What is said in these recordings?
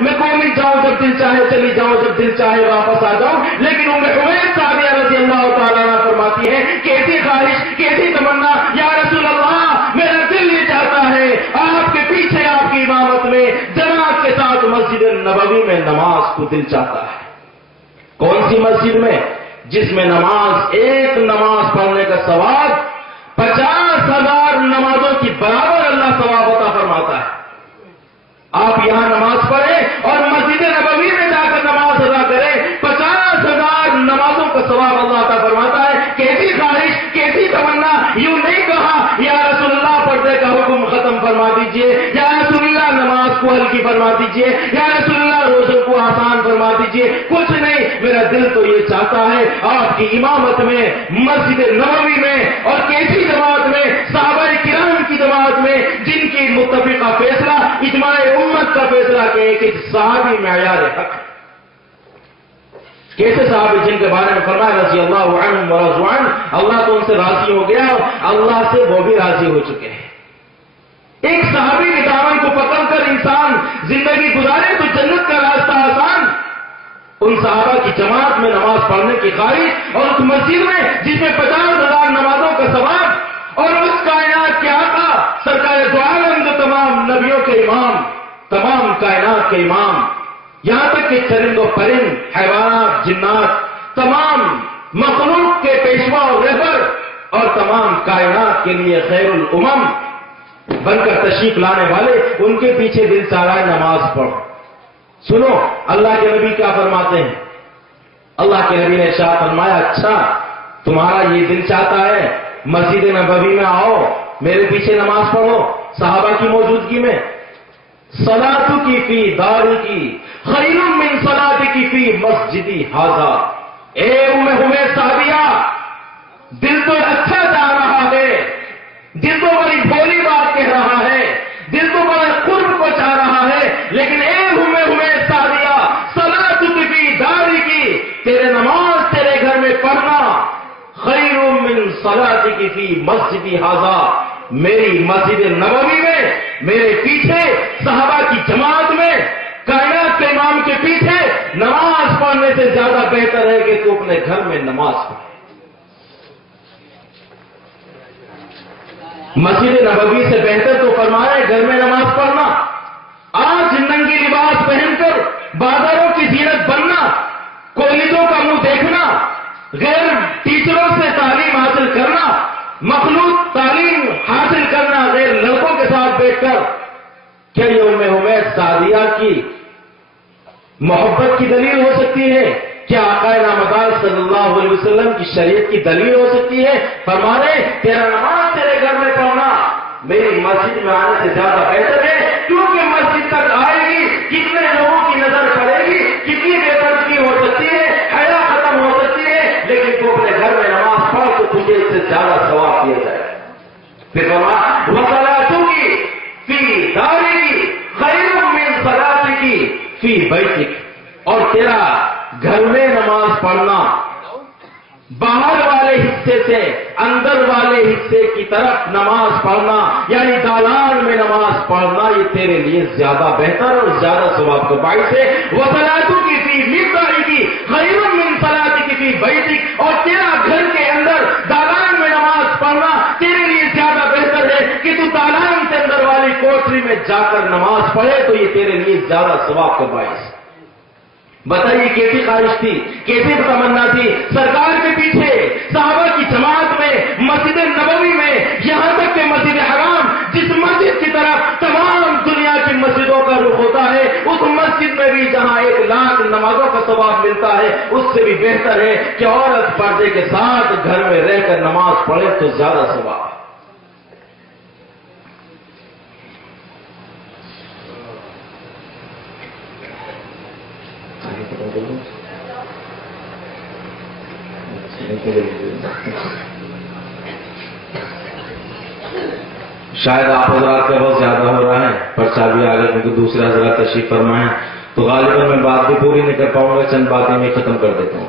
میں قومی جاؤں جب دل چاہے چلی جاؤں جب دل چاہے واپس آ جاؤں. لیکن ام حویس صحابیہ رضی اللہ تعالیٰ عنہ فرماتی ہے کیسی خواہش کیسی تمنا یا رسول اللہ میرا دل یہ چاہتا ہے آپ کے پیچھے آپ کی امامت میں جماعت کے ساتھ مسجد نبوی میں نماز کو دل چاہتا ہے. کون سی مسجد میں؟ جس میں نماز ایک نماز پڑھنے کا ثواب 50,000 نمازوں کی برابر اللہ ثواب عطا فرماتا ہے. آپ یہاں نماز پڑھیں اور مسجد نبوی میں جا کر نماز ادا کریں 50,000 نمازوں کا ثواب اللہ عطا فرماتا ہے. کیسی خواہش کیسی تمنا. یوں نہیں کہا یا رسول اللہ پردے کا حکم ختم فرما دیجئے, یا رسول اللہ نماز کو ہلکی فرما دیجئے, یا رسول اللہ روزوں کو آسان فرما دیجئے. کچھ نہیں, میرا دل تو یہ چاہتا ہے آپ کی امامت میں مسجد نبوی میں اور کیسی جماعت میں صحابہ کرام کی جماعت میں جن کی متفقہ فیصلہ اجماع امت کا فیصلہ کہ ایک صحابی معیار حق. کیسے صحابی جن کے بارے میں فرمایا رضی اللہ عنہم ورضوا عنہ, اللہ تو ان سے راضی ہو گیا اور اللہ سے وہ بھی راضی ہو چکے ہیں. ایک صحابی کے دامن کو پکڑ کر انسان زندگی گزارے تو جنت کا راستہ آسان. ان صحابہ کی جماعت میں نماز پڑھنے کی خواہش اور اس مسجد میں جس میں 50,000 نمازوں کا ثواب اور اس کائنات کے آقا سرکار دو عالم جو تمام نبیوں کے امام تمام کائنات کے امام یہاں تک کہ چرند و پرند حیوانات جنات تمام مخلوق کے پیشوا اور رہبر اور تمام کائنات کے لیے خیر الامم بن کر تشریف لانے والے ان کے پیچھے دل چاہتا ہے نماز پڑھو. سنو اللہ کے نبی کیا فرماتے ہیں. اللہ کے نبی نے ارشاد فرمایا اچھا تمہارا یہ دل چاہتا ہے مسجد نبوی میں آؤ میرے پیچھے نماز پڑھو صحابہ کی موجودگی میں. صلاۃ کی فی داری کی خیر من صلاۃ کی فی مسجدی ھذا. اے ام حویس صحابیہ دل تو اچھا چاہ رہا ہے, دل تو بڑی بھولی بات کہہ رہا ہے, دل تو بڑے قرب کو چاہ رہا ہے, لیکن اے ام حویس صحابیہ صلاۃ کی فی داری کی تیرے نماز تیرے گھر میں پڑھنا خیر من صلاۃ کی فی مسجدی ھذا. میری مسجد نبوی میں میرے پیچھے صحابہ کی جماعت میں کائنات کے امام کے پیچھے نماز پڑھنے سے زیادہ بہتر ہے کہ تو اپنے گھر میں نماز پڑھے. مسجد نبوی سے بہتر تو فرمائے گھر میں نماز پڑھنا. آج ننگی لباس پہن کر بازاروں کی زینت بننا, کالجوں کا منہ دیکھنا, غیر ٹیچروں سے تعلیم حاصل کرنا, مخلوط تعلیم حاصل کرنا غیر لڑکوں کے ساتھ بیٹھ کر, کیا یہ ام حویس صحابیہ کی محبت کی دلیل ہو سکتی ہے؟ کیا آقا نامدار صلی اللہ علیہ وسلم کی شریعت کی دلیل ہو سکتی ہے؟ فرمانے تیرا نماز تیرے گھر میں پڑھنا میری مسجد میں آنے سے زیادہ بہتر ہے, کیونکہ مسجد تک آئے گی کتنے لوگوں کی نظر پڑے گی, کتنی بے پردگی ہو سکتی ہے, حیا ختم ہو سکتی ہے, لیکن تو اپنے گھر میں نماز پڑھ تو تجھے اس سے زیادہ ثواب دیا جائے. پھر وصلاۃ کی فی داری خیر من صلاۃ کی فی بیتک. اور تیرا گھر میں نماز پڑھنا باہر والے حصے سے اندر والے حصے کی طرف نماز پڑھنا یعنی دالان میں نماز پڑھنا یہ تیرے لیے زیادہ بہتر اور زیادہ ثواب کا باعث ہے. وصلاۃ کی فی مقدار کی خیر من صلاۃ کی فی بیتک. اور تیرا گھر کے اندر دالان میں نماز پڑھنا تیرے لیے زیادہ بہتر ہے کہ تو دالان کے اندر والی کوٹری میں جا کر نماز پڑھے تو یہ تیرے لیے زیادہ ثواب کا باعث ہے. بتائیے کیسی خواہش تھی, کیسی تمنا تھی سرکار کے پیچھے صحابہ کی جماعت میں مسجد نبوی میں, یہاں تک کہ مسجد حرام جس مسجد کی طرف تمام دنیا کی مسجدوں کا رخ ہوتا ہے اس مسجد میں بھی جہاں 1,00,000 نمازوں کا ثواب ملتا ہے اس سے بھی بہتر ہے کہ عورت پردے کے ساتھ گھر میں رہ کر نماز پڑھے تو زیادہ ثواب. شاید آپ حضرات کا بہت زیادہ ہو رہا ہے, پرچہ بھی آگے کیونکہ دوسرے حضرات تشریف فرمائے تو غالباً میں بات بھی پوری نہیں کر پاؤں گا, چند باتیں میں ختم کر دیتا ہوں.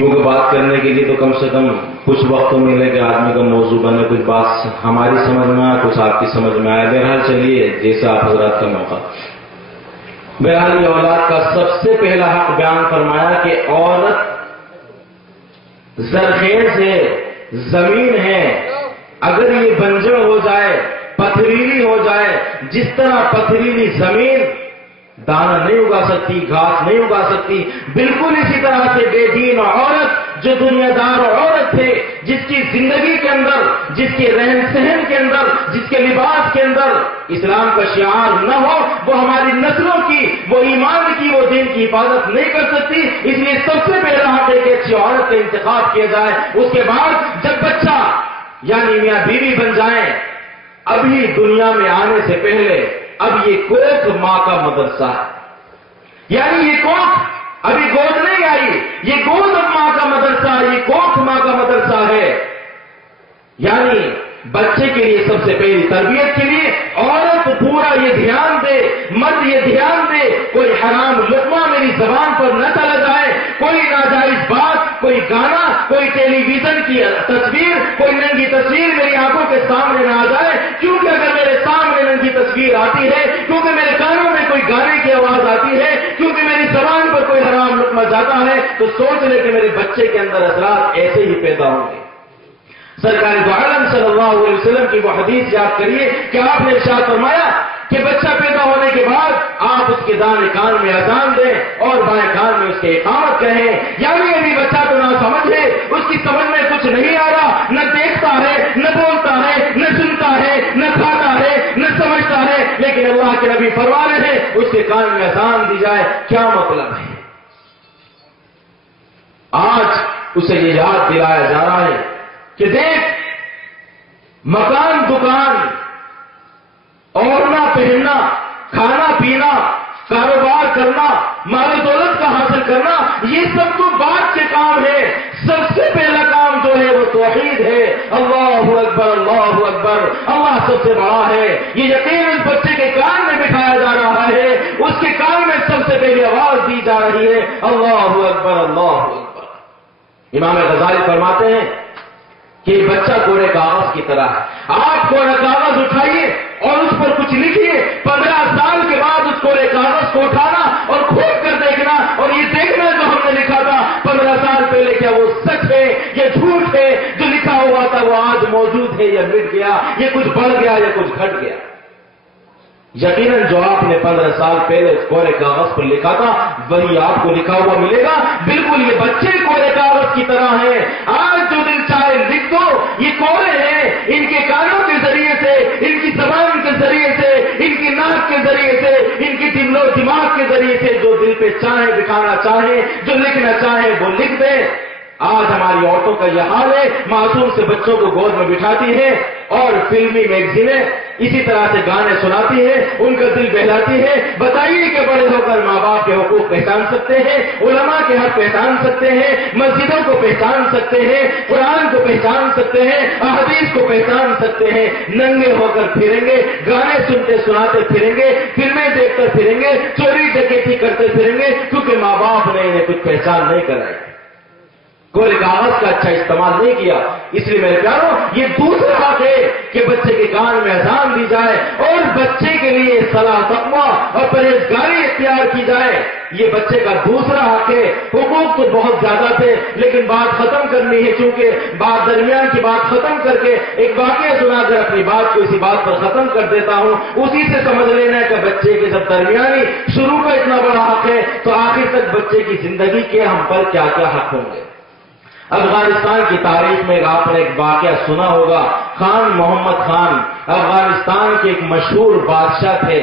کیونکہ بات کرنے کے لیے تو کم سے کم کچھ وقت ملے کہ آدمی کا موضوع بنے، کچھ بات ہماری سمجھ میں آئے، کچھ آپ کی سمجھ میں آئے. بہرحال چلیے جیسے آپ حضرات کا موقع. بہرحال یہ اولاد کا سب سے پہلا حق بیان فرمایا کہ عورت زرخیز ہے، زمین ہے. اگر یہ بنجر ہو جائے، پتھریلی ہو جائے، جس طرح پتھریلی زمین دانا نہیں اگا سکتی، گھاس نہیں اگا سکتی، بالکل اسی طرح سے بے دین عورت جو دنیا دار عورت تھے، جس کی زندگی کے اندر، جس کے رہن سہن کے اندر، جس کے لباس کے اندر اسلام کا شعار نہ ہو، وہ ہماری نسلوں کی، وہ ایمان کی، وہ دین کی حفاظت نہیں کر سکتی. اس لیے سب سے پہلا حق ہے کہ اچھی عورت کا انتخاب کیا جائے. اس کے بعد جب بچہ یعنی میاں بیوی بن جائیں، ابھی دنیا میں آنے سے پہلے اب یہ کوکھ ماں کا مدرسہ ہے. یعنی یہ کوکھ ابھی گود نہیں آئی، یہ گود اب ماں کا مدرسہ، یہ کوکھ ماں کا مدرسہ ہے. یعنی بچے کے لیے سب سے پہلی تربیت کے لیے عورت پورا یہ دھیان دے، مرد یہ دھیان دے، کوئی حرام لقمہ میری زبان پر نہ چلا جائے، کوئی ناجائز بات، کوئی گانا، کوئی ٹیلی ویژن کی تصویر، کوئی ننگی تصویر میری آنکھوں کے سامنے نہ آ جائے. کیونکہ اگر میرے سامنے ننگی تصویر آتی ہے، کیونکہ میرے کانوں میں کوئی گانے کی آواز آتی ہے، کیونکہ میری زبان پر کوئی حرام لقمہ جاتا ہے، تو سوچ لے کہ میرے بچے کے اندر اثرات ایسے ہی پیدا ہوں گے. سرکار دو عالم صلی اللہ علیہ وسلم کی وہ حدیث یاد کریے کہ آپ نے ارشاد فرمایا کہ بچہ پیدا ہونے کے بعد آپ اس کے دائیں کان میں اذان دیں اور بائیں کان میں اس کے اقامت کہیں. یعنی ابھی بچہ تو نہ سمجھ ہے، اس کی سمجھ میں کچھ نہیں آ رہا، نہ دیکھتا ہے، نہ بولتا ہے، نہ سنتا ہے، نہ کھاتا ہے، نہ سمجھتا ہے، لیکن اللہ کے نبی فرما رہے ہیں اس کے کان میں اذان دی جائے. کیا مطلب ہے؟ آج اسے یہ یاد دلایا جا رہا ہے کہ دیکھ، مکان دکان، اوڑھنا پہننا، کھانا پینا، کاروبار کرنا، مال و دولت کا حاصل کرنا، یہ سب تو بعد کے کام ہے. سب سے پہلا کام جو ہے وہ توحید ہے. اللہ اکبر، اللہ اکبر، اللہ سب سے بڑا ہے. یہ یقین اس بچے کے کان میں بٹھایا جا رہا ہے، اس کے کان میں سب سے پہلی آواز دی جا رہی ہے اللہ اکبر، اللہ اکبر. امام غزالی فرماتے ہیں کہ بچہ کوڑے کاغذ کی طرح ہے. آپ کوڑا کاغذ اٹھائیے اور اس پر کچھ لکھیے، 15 سال کے بعد اس کوڑے کاغذ کو اٹھانا اور کھول کر دیکھنا اور یہ دیکھنا جو ہم نے لکھا تھا 15 سال پہلے کیا وہ سچ ہے یا جھوٹ ہے، جو لکھا ہوا تھا وہ آج موجود ہے یا مٹ گیا، یہ کچھ بڑھ گیا یا کچھ گھٹ گیا. یقیناً جو آپ نے 15 سال پہلے اس کوڑے کاغذ پر لکھا تھا وہی آپ کو لکھا ہوا ملے گا. بالکل یہ بچے کوڑے کاغذ کی طرح ہیں. آج جو دل چاہے لکھ دو، یہ کوڑے ہیں. ان کے کانوں کے ذریعے سے، ان کی زبان کے ذریعے سے، ان کی ناک کے ذریعے سے، ان کی دل و دماغ کے ذریعے سے جو دل پہ چاہیں دکھانا چاہیں، جو لکھنا چاہیں وہ لکھ دیں. آج ہماری عورتوں کا یہ حال ہے، معصوم سے بچوں کو گود میں بٹھاتی ہے اور فلمی میگزینیں اسی طرح سے گانے سناتی ہے، ان کا دل بہلاتی ہے. بتائیے کہ بڑے ہو کر ماں باپ کے حقوق پہچان سکتے ہیں، علماء کے حق پہچان سکتے ہیں، مسجدوں کو پہچان سکتے ہیں، قرآن کو پہچان سکتے ہیں، احادیث کو پہچان سکتے ہیں. ننگے ہو کر پھریں گے، گانے سنتے سناتے پھریں گے، فلمیں دیکھ کر پھریں گے، چوری ڈکیتی کرتے پھریں گے، کیونکہ ماں باپ نے انہیں کچھ پہچان نہیں کرائی، کوئی کاغذ کا اچھا استعمال نہیں کیا. اس لیے میرے پیاروں، یہ دوسرا حق ہے کہ بچے کے کان میں اذان دی جائے اور بچے کے لیے صلاح تقویٰ اور پرہیزگاری اختیار کی جائے. یہ بچے کا دوسرا حق ہے. حقوق تو بہت زیادہ تھے لیکن بات ختم کرنی ہے، چونکہ بات درمیان کی بات ختم کر کے ایک واقعہ سنا کر اپنی بات کو اسی بات پر ختم کر دیتا ہوں. اسی سے سمجھ لینا کہ بچے کے جب درمیانی شروع کا اتنا بڑا حق ہے تو آخر تک بچے کی زندگی کے ہم پر کیا کیا حق ہوں گے. افغانستان کی تاریخ میں آپ نے ایک واقعہ سنا ہوگا. خان محمد خان افغانستان کے ایک مشہور بادشاہ تھے.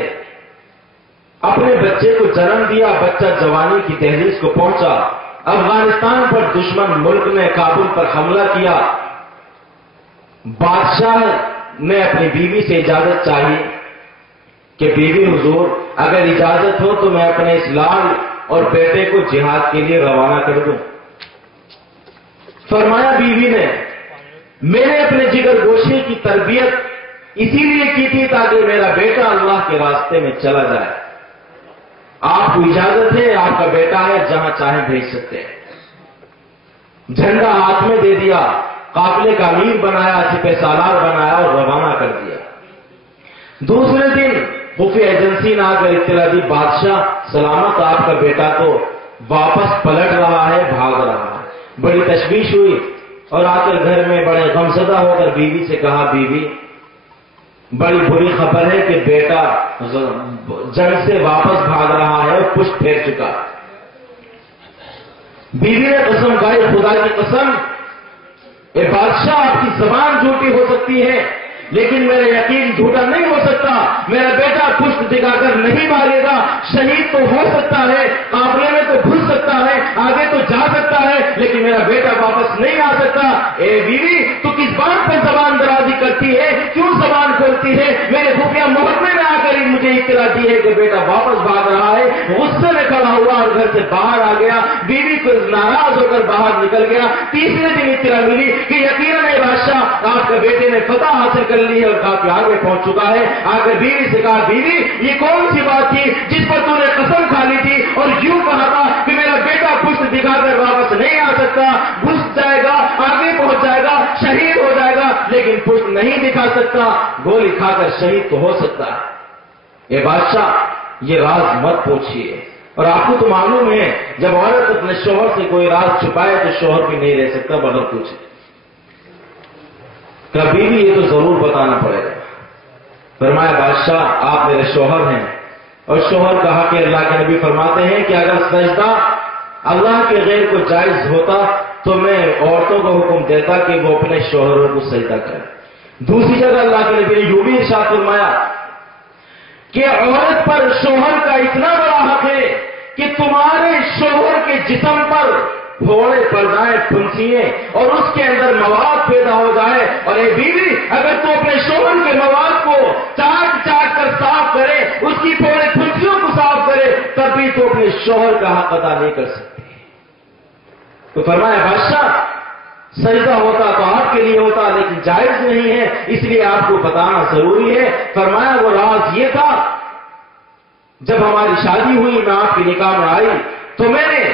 اپنے بچے کو جنم دیا، بچہ جوانی کی دہلیز کو پہنچا. افغانستان پر دشمن ملک نے کابل پر حملہ کیا. بادشاہ نے اپنی بیوی سے اجازت چاہی کہ بیوی حضور اگر اجازت ہو تو میں اپنے اس لال اور بیٹے کو جہاد کے لیے روانہ کر دوں. فرمایا بیوی نے میں نے اپنے جگر گوشے کی تربیت اسی لیے کی تھی تاکہ میرا بیٹا اللہ کے راستے میں چلا جائے. آپ کو اجازت ہے، آپ کا بیٹا ہے، جہاں چاہیں بھیج سکتے ہیں. جھنڈا ہاتھ میں دے دیا، قافلے کا امیر بنایا، سپہ سالار بنایا اور روانہ کر دیا۔ دوسرے دن خفیہ ایجنسی نے آ کر اطلاع دی، بادشاہ سلامت آپ کا بیٹا تو واپس پلٹ رہا ہے، بھاگ رہا ہے۔ بڑی تشویش ہوئی اور آ کر گھر میں بڑے غمزدہ ہو کر بیوی سے کہا، بیوی بڑی بری خبر ہے کہ بیٹا جنگ سے واپس بھاگ رہا ہے اور پشت پھیر چکا۔ بیوی نے قسم کھائی، خدا کی قسم، اے بادشاہ آپ کی زبان جھوٹی ہو سکتی ہے لیکن میرا یقین جھوٹا نہیں ہو سکتا، میرا بیٹا پشت دکھا کر نہیں بھاگے گا، شہید تو ہو سکتا ہے، قافلے میں تو گھس سکتا ہے، آگے تو جا سکتا ہے، لیکن میرا بیٹا واپس نہیں آ سکتا۔ اے بیوی تو کس بات پر زبان درازی کرتی ہے، کیوں زبان کھولتی ہے؟ میرے خفیہ محکمے میں آ کر مجھے اطلاع دی ہے کہ بیٹا واپس بھاگ رہا ہے۔ غصے میں کھڑا ہوا اور گھر سے باہر آ گیا، بیوی کو ناراض ہو کر باہر نکل گیا۔ تیسرے دن اطلاع ملی کہ یقیناً اے بادشاہ آپ کے بیٹے نے فتح حاصل کر لی اور کافی آگے پہنچ چکا ہے۔ آ کر بیوی سے کہا، بیوی یہ کون سی بات تھی جس پر تو نے قسم کھا لی تھی اور یوں کہا تھا کہ میرا بیٹا پشت دکھا کر واپس نہیں آ سکتا، گھس جائے گا، آگے پہنچ جائے گا، شہید ہو جائے گا، لیکن پشت نہیں دکھا سکتا، گولی کھا کر شہید تو ہو سکتا ہے۔ اے بادشاہ یہ راز مت پوچھیے، اور آپ کو تو معلوم ہے جب عورت اپنے شوہر سے کوئی راز چھپائے تو شوہر بھی نہیں رہ سکتا بغیر پوچھے۔ کبھی بھی یہ تو ضرور بتانا پڑے گا۔ فرمایا، بادشاہ آپ میرے شوہر ہیں اور شوہر کا حق اللہ کے نبی فرماتے ہیں کہ اگر سجدہ اللہ کے غیر کو جائز ہوتا تو میں عورتوں کو حکم دیتا کہ وہ اپنے شوہروں کو سجدہ کریں۔ دوسری جگہ اللہ کے نبی نے یوں بھی ارشاد فرمایا کہ عورت پر شوہر کا اتنا بڑا حق ہے کہ تمہارے شوہر کے جسم پر پھوڑے پڑ جائیں، پھنسیے اور اس کے اندر مواد پیدا ہو جائے، اور اے بیوی اگر تو اپنے شوہر کے مواد کو چاٹ چاٹ کر صاف کرے، اس کی پھوڑے پھنسیوں کو صاف کرے، تب بھی تو اپنے شوہر کا حق ادا نہیں کر سکتی۔ تو فرمایا، بادشاہ سجدہ ہوتا تو آپ کے لیے ہوتا لیکن جائز نہیں ہے، اس لیے آپ کو بتانا ضروری ہے۔ فرمایا، وہ راز یہ تھا، جب ہماری شادی ہوئی، میں آپ کے نکاح میں آئی تو میں نے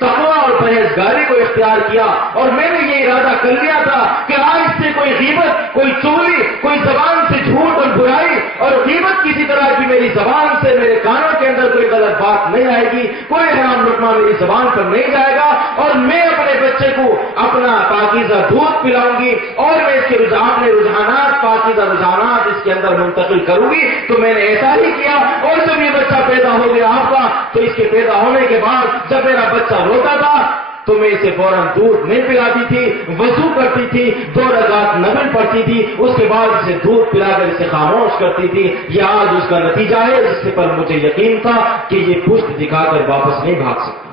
تقویٰ اور پرہیزگاری کو اختیار کیا اور میں نے یہ ارادہ کر لیا تھا کہ آج سے کوئی غیبت، کوئی چغلی، کوئی زبان سے جھوٹ اور برائی اور غیبت کسی طرح کی میری زبان سے، میرے کانوں کے اندر کوئی غلط بات نہیں آئے گی، کوئی حرام لقمہ میری زبان پر نہیں جائے گا، اور میں اپنے بچے کو اپنا پاکیزہ دودھ پلاؤں گی اور میں اس کے رجحانات، پاکیزہ رجحانات اس کے اندر منتقل کروں گی۔ تو میں نے ایسا ہی کیا، اور جب یہ بچہ پیدا ہو گیا آپ کا، تو اس کے پیدا ہونے کے بعد جب میرا بچہ روتا تھا تو میں اسے فوراً دودھ نہیں پلاتی تھی، وضو کرتی تھی، 2 رکعت نفل پڑھتی تھی، اس کے بعد اسے دودھ پلا کر اسے خاموش کرتی تھی۔ یہ آج اس کا نتیجہ ہے جس پر مجھے یقین تھا کہ یہ پشت دکھا کر واپس نہیں بھاگ سکتا۔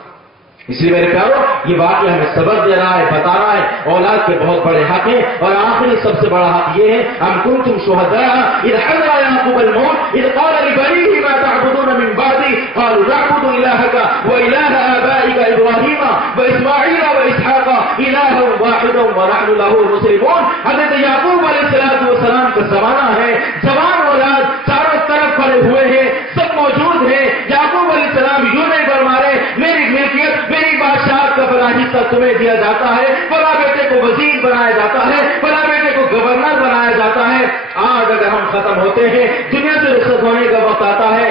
اس لیے میرے پیارو، یہ واقعہ ہمیں سبق دے رہا ہے، بتا رہا ہے اولاد کے بہت بڑے حق ہیں، اور آخری سب سے بڑا حق یہ ہے، ام کنتم شہداء اذ حضر یعقوب الموت اذ قال لبنیہ ما تعبدون من بعدی قالوا نعبد الہک والہ آبائک ابراہیم واسماعیل واسحاق الہا واحدا ونحن له مسلمون۔ حضرت یعقوب علیہ السلام کا زمانہ ہے، جوان اولاد چاروں طرف کھڑے ہوئے ہیں، سب موجود ہیں۔ یعقوب علیہ السلام یوں نہیں فرما رہے، میری ملکیت، میری بادشاہت کا بڑا حصہ تمہیں دیا جاتا ہے، بڑا بیٹے کو وزیر بنایا جاتا ہے، بڑا بیٹے کو گورنر بنایا جاتا ہے۔ آج اگر ہم ختم ہوتے ہیں، دنیا سے رخصت ہونے کا وقت آتا ہے،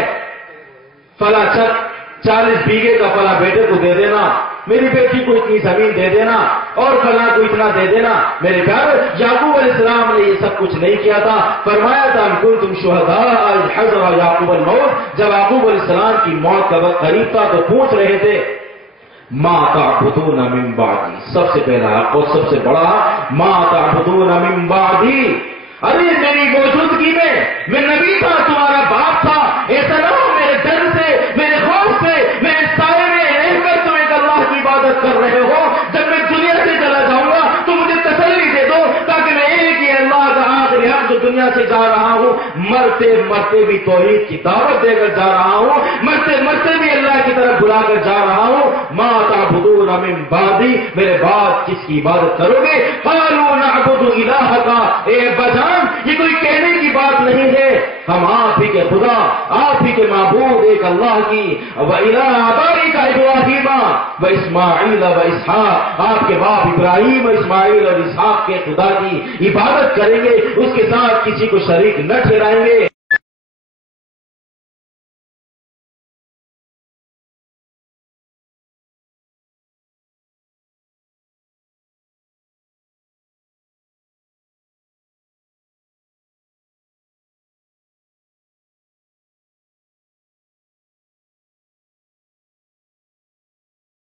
فلاں چھت 40 بیگھے کا فلاں بیٹے کو دے دینا، میری بیٹی کو اتنی زمین دے دینا، اور فلاں کو اتنا دے دینا۔ میرے پیارے، یعقوب علیہ السلام نے یہ سب کچھ نہیں کیا تھا۔ فرمایا تھا ام کنتم شہداء اذ حضر یعقوب الموت، جب یعقوب علیہ السلام کی موت کا وقت قریب تھا تو پوچھ رہے تھے ما تعبدون من بعدی، سب سے پہلا اور سب سے بڑا ما تعبدون من بعدی، ارے میری موجودگی میں نبی تھا، تمہارا باپ تھا، ایسا نہ ہو میرے ڈر سے، میرے خوف سے، میرے سائے میں رہ کر تم ایک اللہ کی عبادت کر رہے ہو، جب میں دنیا سے چلا جاؤں گا تو مجھے تسلی دے دو تاکہ میں ایک ہی اللہ کا آخری حق جو دنیا سے جا رہا ہوں، مرتے مرتے بھی توحید کی دعوت دے کر جا رہا ہوں، مرتے مرتے بھی اللہ کی طرف بلا کر جا رہا ہوں۔ ما تعبدون من بعدی، میرے بعد کس کی عبادت کرو گے؟ قالوا نعبد الہک، اے بجان یہ کوئی کہنے کی بات نہیں ہے، ہم آپ ہی کے خدا، آپ ہی کے معبود ایک اللہ کی، وَإِلَىٰ آبَائِكَ إِبْرَاهِيمَ وَإِسْمَاعِيلَ وَإِسْحَاقَ، آپ کے باپ ابراہیم اور اسماعیل اور اسحاق کے خدا کی عبادت کریں گے، اس کے ساتھ کسی کو شریک نہ ٹھہرائیں گے۔